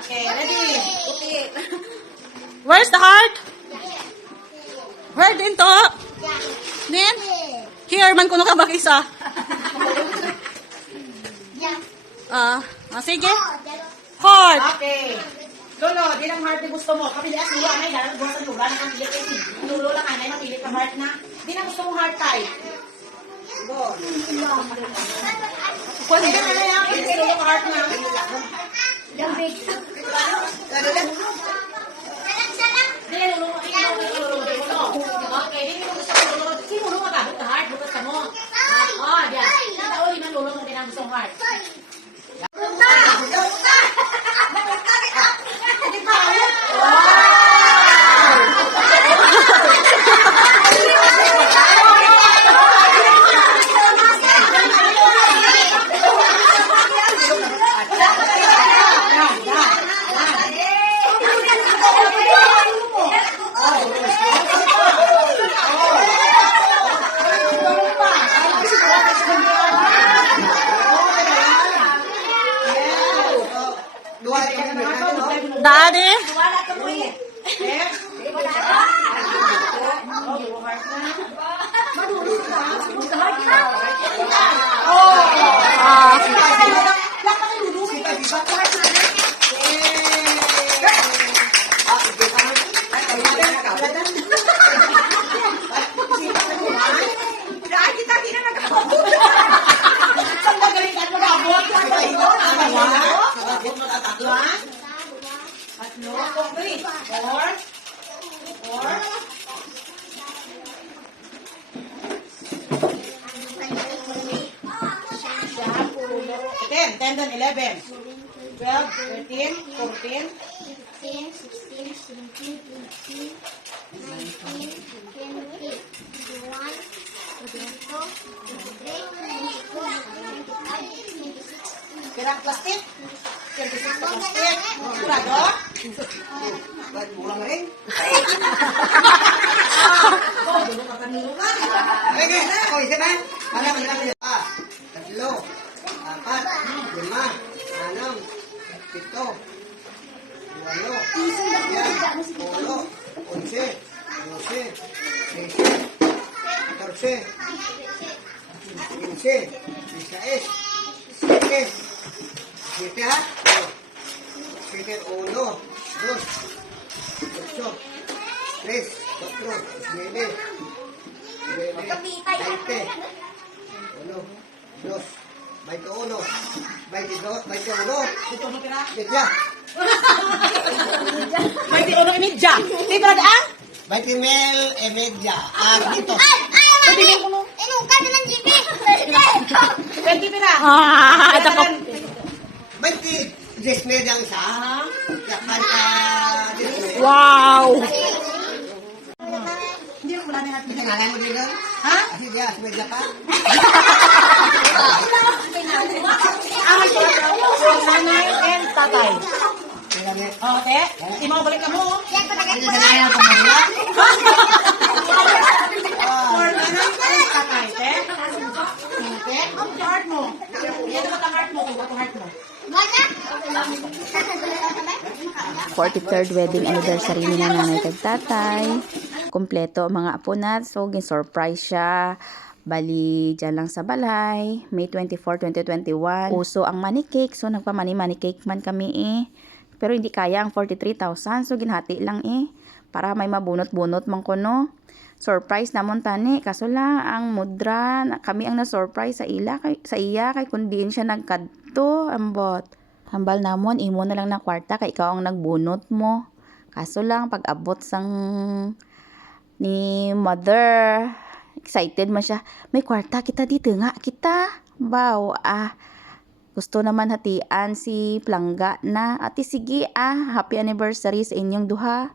Okay, ready? Where's the heart? Where din to? Din? Here man kuno ka mag-isa. Sige. Heart. Okay. Lolo, di lang heart na gusto mo. Kapili at luwa na, dahil buwan sa lugar na kang pilit kasi. Lulo lang ka na, mapilit ka heart na. Di na gusto mong heart tayo. Go. Pwede ka na yan, gusto mo heart na. Lambig. Di na lulo, okay, di mo gusto mo lulo. Sino lulo ka? Buka heart, bukas ka mo. Oh, diyan. Itauli man lulo mo din ang gusto heart. Daddy. Ten, 11, 12, 13, 14, 15, 16, 17, 18, 19, 20, 21, 22, 23, 24, 25, 26. pirang plastic, 36 na plastic, kurado, pulang rin. Tatlo, apat, lima, enam, pito, walo, yan, ulo, 11, 12, 13, 14, 15, 16, 17, 7 ha? 7, 1, 2, 8, 3, 4, 9, 20, 1, 2, 21, 22, 21, Ito mo pira. Medya, May di ono imidya. Di ba daan? 20 mil e medya. Dito. Pwede mo kuno. Inong ka na ng GB. 20 pira. Ito ko. 20 10 medya ang isa. Yakan ka 10 medya. Wow. Hindi ko wala na natin. Nanay mo dito? Ha? Kasi diya, sa medya pa. Nanay and tatay. Oh, te. Di mo balik ka mo. Hindi sa nanay ang pamagla. For nanay and tatay, te. Te, ang heart mo. Yan naman ang heart mo. Kung ba't ang heart mo? 43rd wedding anniversary ni nanay kag tatay. Kompleto ang mga apo na. So, gin-surprise siya. Bali, dyan lang sa balay. May 24, 2021. Uso ang money cake. So, nagpa-money cake man kami eh. Pero hindi kaya ang 43,000. So, ginhati lang eh. Para may mabunot-bunot man ko, no? Surprise namon tani. Kaso lang, ang mudra, kami ang na-surprise sa iya. Kay kundiin siya nagkadto. Ambot. Hambal namon, imo na lang na kwarta. Kay ikaw ang nagbunot mo. Kaso lang, pag abot sang ni mother, excited man siya. May kwarta kita dito nga. Kita. Wow, gusto naman hatian si Plangga na. Ate, sige happy anniversary sa inyong duha.